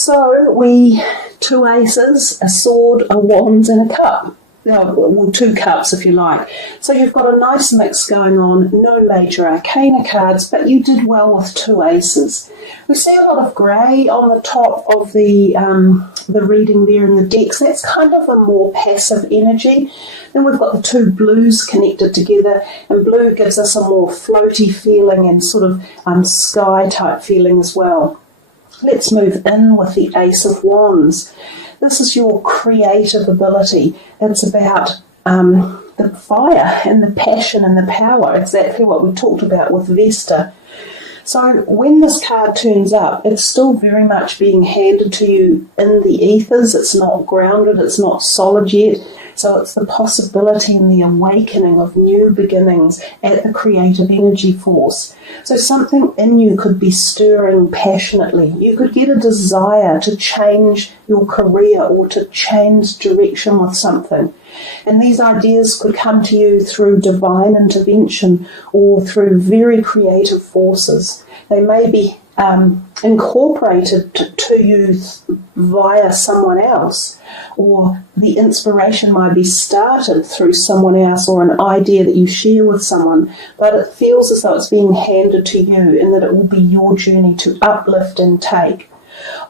So two aces, a sword, a wands and a cup. Well, two cups if you like. So you've got a nice mix going on, no major arcana cards, but you did well with two aces. We see a lot of grey on the top of the reading there in the decks. That's kind of a more passive energy. Then we've got the two blues connected together, and blue gives us a more floaty feeling and sort of sky type feeling as well. Let's move in with the Ace of Wands. This is your creative ability. It's about the fire and the passion and the power, exactly what we talked about with Vesta. So when this card turns up, it's still very much being handed to you in the ethers. It's not grounded, it's not solid yet. So it's the possibility and the awakening of new beginnings at the creative energy force. So something in you could be stirring passionately. You could get a desire to change your career or to change direction with something. And these ideas could come to you through divine intervention or through very creative forces. They may be incorporated to you via someone else, or the inspiration might be started through someone else or an idea that you share with someone, but it feels as though it's being handed to you and that it will be your journey to uplift and take.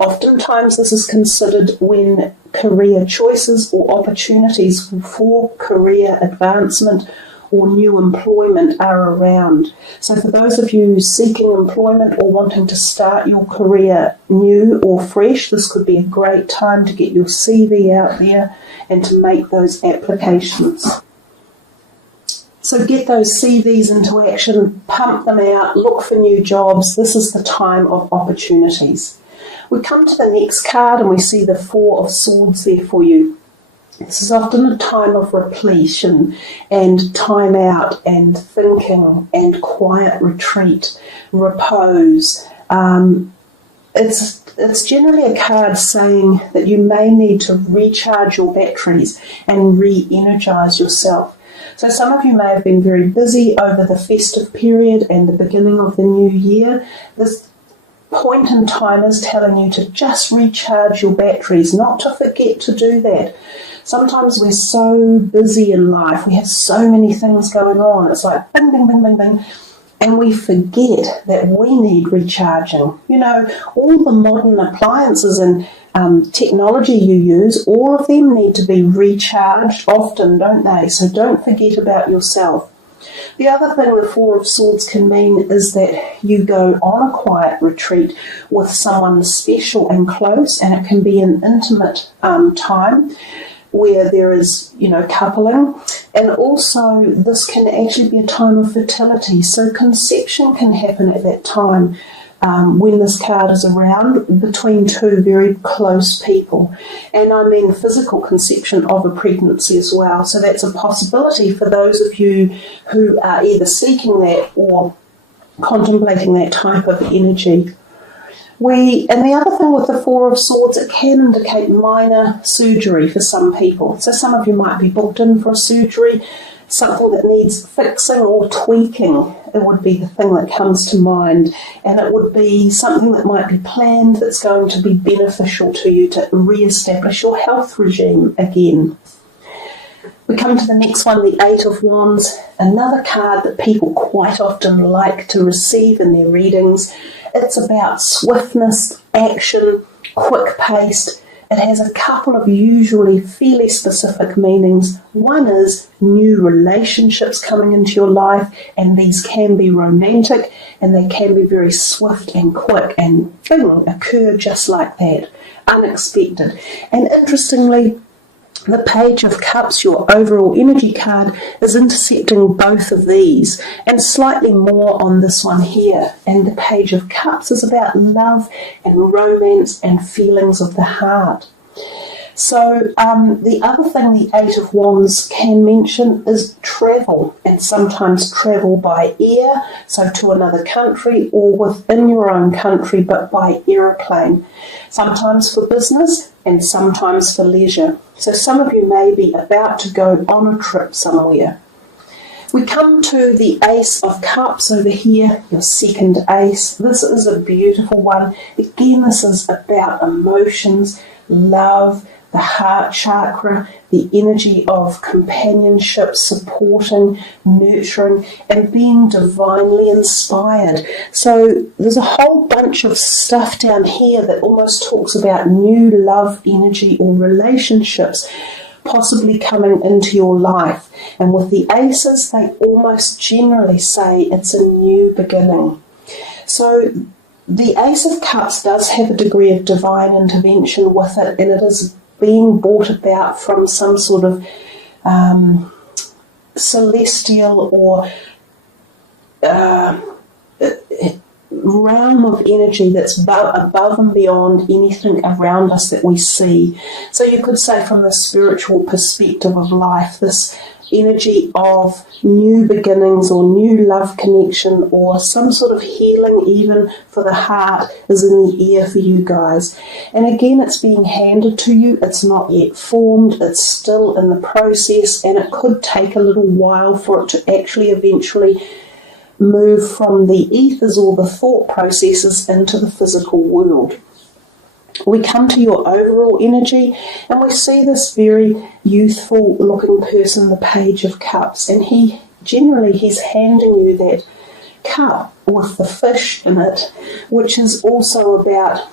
Oftentimes this is considered when career choices or opportunities for career advancement or new employment are around. So for those of you seeking employment or wanting to start your career new or fresh, this could be a great time to get your CV out there and to make those applications. So get those CVs into action, pump them out, look for new jobs. This is the time of opportunities. We come to the next card and we see the Four of Swords there for you. This is often a time of repletion and time out and thinking and quiet retreat, repose. It's generally a card saying that you may need to recharge your batteries and re-energize yourself. So some of you may have been very busy over the festive period and the beginning of the new year. This point in time is telling you to just recharge your batteries, not to forget to do that. Sometimes we're so busy in life, we have so many things going on, it's like bing, bing, bing, bing, bing, and we forget that we need recharging. You know, all the modern appliances and technology you use, all of them need to be recharged often, don't they? So don't forget about yourself. The other thing the Four of Swords can mean is that you go on a quiet retreat with someone special and close, and it can be an intimate time where there is, coupling. And also this can actually be a time of fertility. So conception can happen at that time when this card is around between two very close people. And I mean physical conception of a pregnancy as well. So that's a possibility for those of you who are either seeking that or contemplating that type of energy. And the other thing with the Four of Swords, it can indicate minor surgery for some people. So some of you might be booked in for a surgery, something that needs fixing or tweaking. It would be the thing that comes to mind. And it would be something that might be planned that's going to be beneficial to you to re-establish your health regime again. We come to the next one, the Eight of Wands, another card that people quite often like to receive in their readings. It's about swiftness, action, quick-paced. It has a couple of usually fairly specific meanings. One is new relationships coming into your life, and these can be romantic, and they can be very swift and quick and occur just like that, unexpected. And interestingly, the Page of Cups, your overall energy card, is intercepting both of these and slightly more on this one here. And the Page of Cups is about love and romance and feelings of the heart. So the other thing the Eight of Wands can mention is travel, and sometimes travel by air, so to another country, or within your own country but by aeroplane. Sometimes for business and sometimes for leisure. So some of you may be about to go on a trip somewhere. We come to the Ace of Cups over here, your second ace. This is a beautiful one. Again, this is about emotions, love, the heart chakra, the energy of companionship, supporting, nurturing, and being divinely inspired. So there's a whole bunch of stuff down here that almost talks about new love energy or relationships possibly coming into your life. And with the aces, they almost generally say it's a new beginning. So the Ace of Cups does have a degree of divine intervention with it, and it is being brought about from some sort of celestial or realm of energy that's above and beyond anything around us that we see. So you could say from the spiritual perspective of life, this energy of new beginnings or new love connection or some sort of healing even for the heart is in the air for you guys. And again, it's being handed to you. It's not yet formed. It's still in the process, and it could take a little while for it to actually eventually move from the ethers or the thought processes into the physical world. We come to your overall energy, and we see this very youthful looking person, the Page of Cups, and he's handing you that cup with the fish in it, which is also about,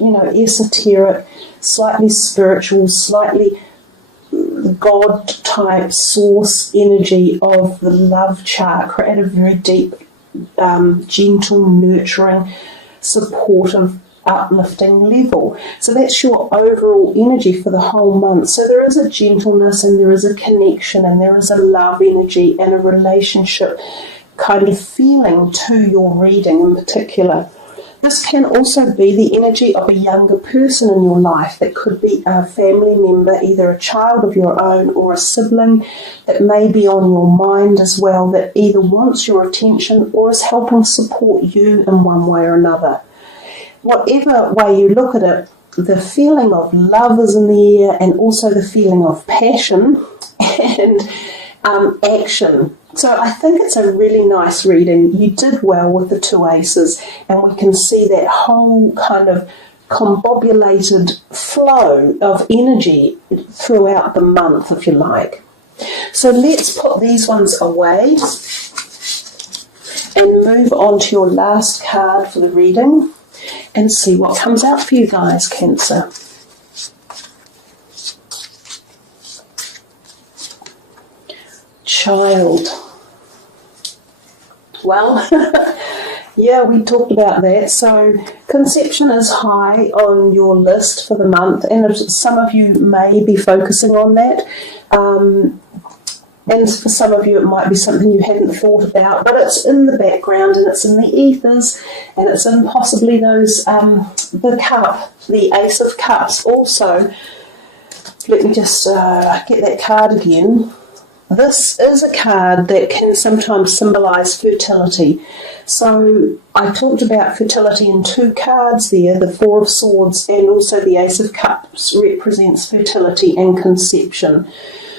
esoteric, slightly spiritual, slightly God type source energy of the love chakra at a very deep, gentle, nurturing, supportive, uplifting level. So that's your overall energy for the whole month. So there is a gentleness, and there is a connection, and there is a love energy and a relationship kind of feeling to your reading in particular. This can also be the energy of a younger person in your life. That could be a family member, either a child of your own or a sibling that may be on your mind as well, that either wants your attention or is helping support you in one way or another. Whatever way you look at it, the feeling of love is in the air, and also the feeling of passion and action. So I think it's a really nice reading. You did well with the two aces, and we can see that whole kind of combobulated flow of energy throughout the month, if you like. So let's put these ones away and move on to your last card for the reading and see what comes out for you guys, Cancer. Child. Well, yeah, we talked about that. So conception is high on your list for the month, and some of you may be focusing on that. And for some of you, it might be something you hadn't thought about, but it's in the background, and it's in the ethers, and it's in possibly those, the cup, the Ace of Cups also. Let me just get that card again. This is a card that can sometimes symbolise fertility. So I talked about fertility in two cards there, the Four of Swords, and also the Ace of Cups represents fertility and conception.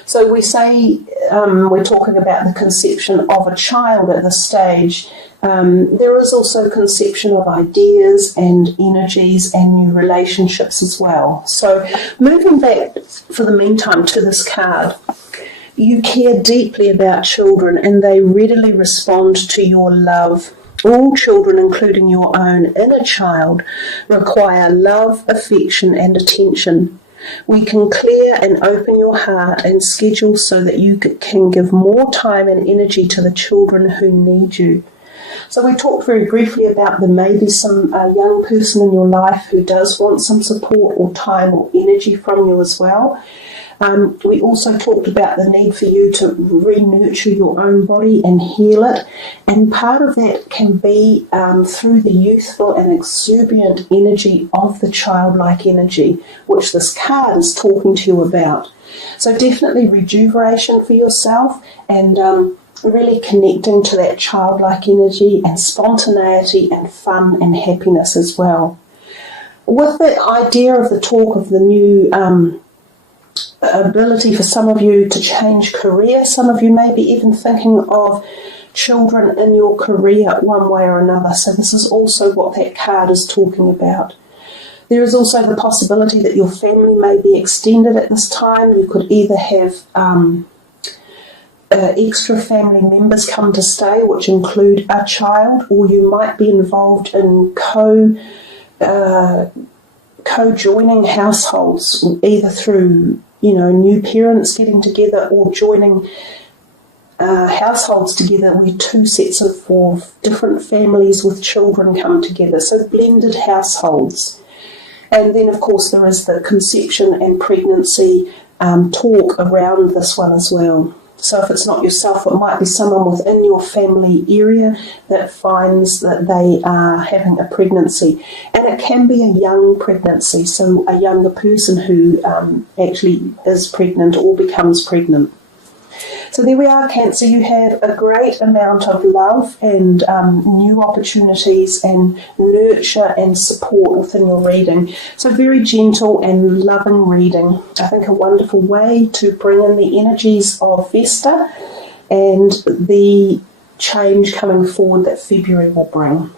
So we say we're talking about the conception of a child at this stage. There is also conception of ideas and energies and new relationships as well. So moving back for the meantime to this card, you care deeply about children, and they readily respond to your love. All children, including your own inner child, require love, affection, and attention. We can clear and open your heart and schedule so that you can give more time and energy to the children who need you. So we talked very briefly about there may be some young person in your life who does want some support or time or energy from you as well. We also talked about the need for you to re-nurture your own body and heal it, and part of that can be through the youthful and exuberant energy of the childlike energy, which this card is talking to you about. So definitely rejuvenation for yourself, and really connecting to that childlike energy and spontaneity and fun and happiness as well. With the idea of the talk of the new ability for some of you to change career. Some of you may be even thinking of children in your career one way or another. So this is also what that card is talking about. There is also the possibility that your family may be extended at this time. You could either have extra family members come to stay, which include a child, or you might be involved in co-joining households, either through new parents getting together or joining households together where two sets of different families with children come together, so blended households. And then, of course, there is the conception and pregnancy talk around this one as well. So if it's not yourself, it might be someone within your family area that finds that they are having a pregnancy. And it can be a young pregnancy, so a younger person who actually is pregnant or becomes pregnant. So there we are, Cancer. You have a great amount of love and new opportunities and nurture and support within your reading. So very gentle and loving reading. I think a wonderful way to bring in the energies of Vesta and the change coming forward that February will bring.